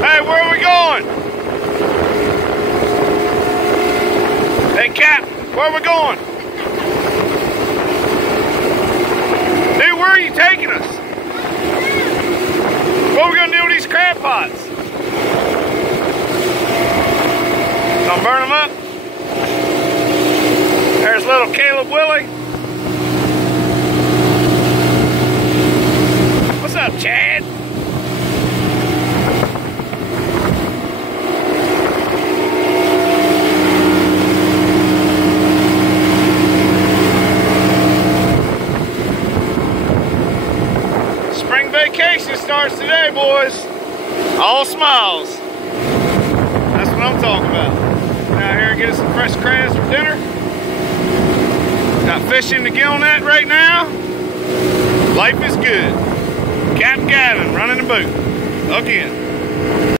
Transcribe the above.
Hey, where are we going? Hey, Cap, where are we going? Dude, where are you taking us? What are we gonna do with these crab pots? Gonna burn them up? There's little Caleb Willie. What's up, Chad? Spring vacation starts today, boys. All smiles. That's what I'm talking about. Out here getting some fresh crabs for dinner. Got fish in the gill net right now. Life is good. Captain Gavin running the boat again.